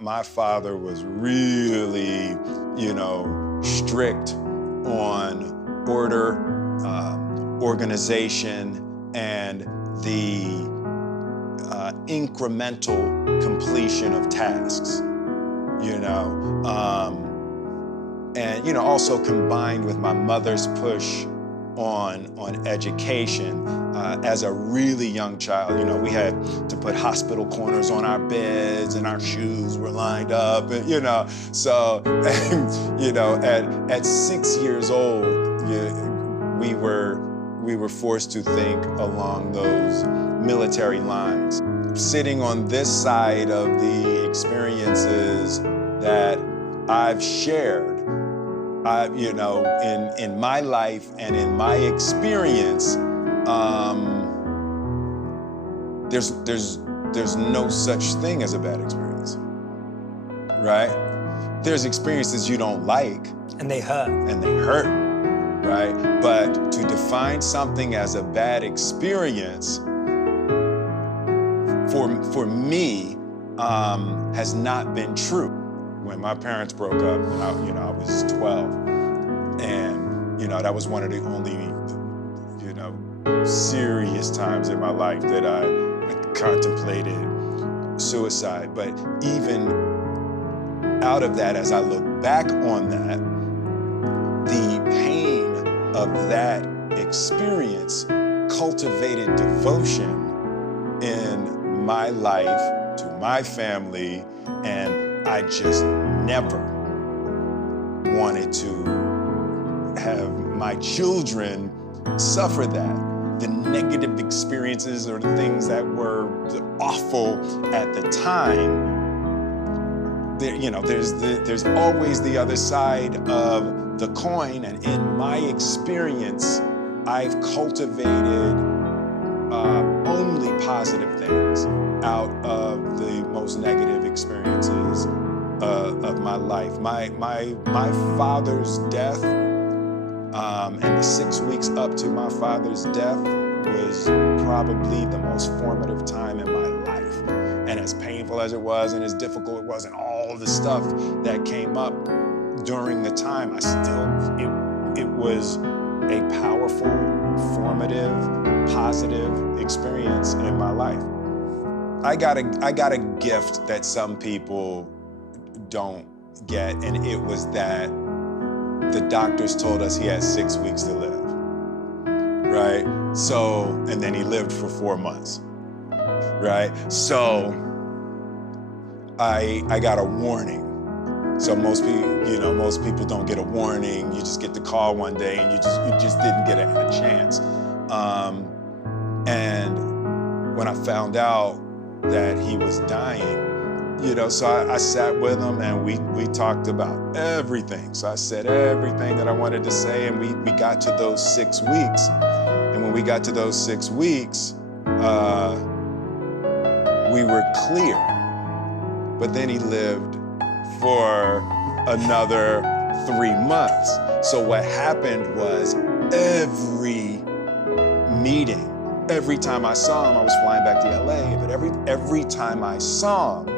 My father was really, strict on order, organization, and the incremental completion of tasks, you know. Also combined with my mother's push on education. As a really young child, we had to put hospital corners on our beds and our shoes were lined up, and, so, at 6 years old, we were forced to think along those military lines. Sitting on this side of the experiences that I've shared, in my life and in my experience, there's no such thing as a bad experience, right? There's experiences you don't like. And they hurt. And they hurt, right? But to define something as a bad experience, for me, has not been true. When my parents broke up, I was 12, and that was one of the only, serious times in my life that I contemplated suicide. But even out of that, as I look back on that, the pain of that experience cultivated devotion in my life to my family, and I just never wanted to have my children suffer that. The negative experiences or the things that were awful at the time, there's always the other side of the coin, and in my experience, I've cultivated only positive things out of the most negative experiences of my life. My father's death, and the 6 weeks up to my father's death was probably the most formative time in my life. And as painful as it was, and as difficult it was, and all the stuff that came up during the time, it was a powerful, formative, positive experience in my life. I got a gift that some people don't get, and it was that the doctors told us he had 6 weeks to live, right? So, and then he lived for 4 months, right? So, I got a warning. So most people don't get a warning. You just get the call one day, and you just didn't get a chance. And when I found out that he was dying, so I sat with him, and we talked about everything. So I said everything that I wanted to say, and we got to those 6 weeks. And when we got to those 6 weeks, we were clear. But then he lived for another 3 months. So what happened was every meeting, every time I saw him, I was flying back to LA, but every time I saw him,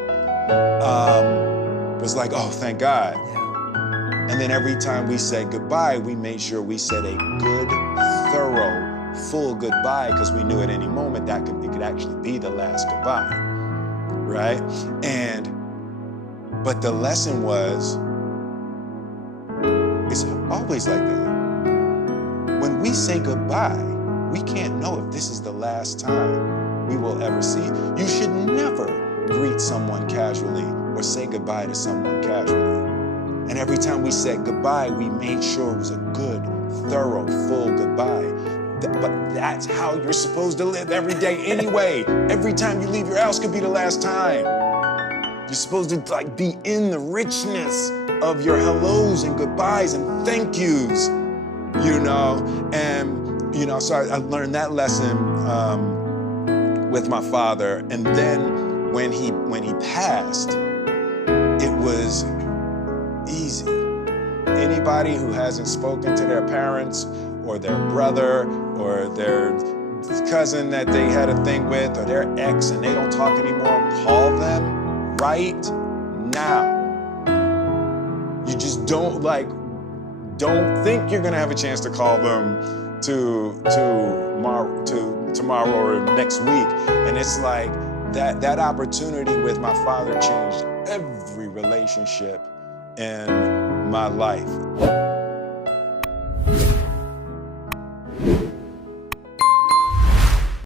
was like, oh, thank God. Yeah. And then every time we said goodbye, we made sure we said a good, thorough, full goodbye, because we knew at any moment it could actually be the last goodbye, right? But the lesson was, it's always like that. When we say goodbye, we can't know if this is the last time we will ever see. You should never greet someone casually or say goodbye to someone casually. And every time we said goodbye, we made sure it was a good, thorough, full goodbye. But that's how you're supposed to live every day anyway. Every time you leave your house could be the last time. You're supposed to be in the richness of your hellos and goodbyes and thank yous, And, so I learned that lesson with my father. And then when he passed, it was easy. Anybody who hasn't spoken to their parents or their brother or their cousin that they had a thing with or their ex and they don't talk anymore, call them right now. You just don't think you're gonna have a chance to call them tomorrow or next week. And it's like that opportunity with my father changed every relationship in my life.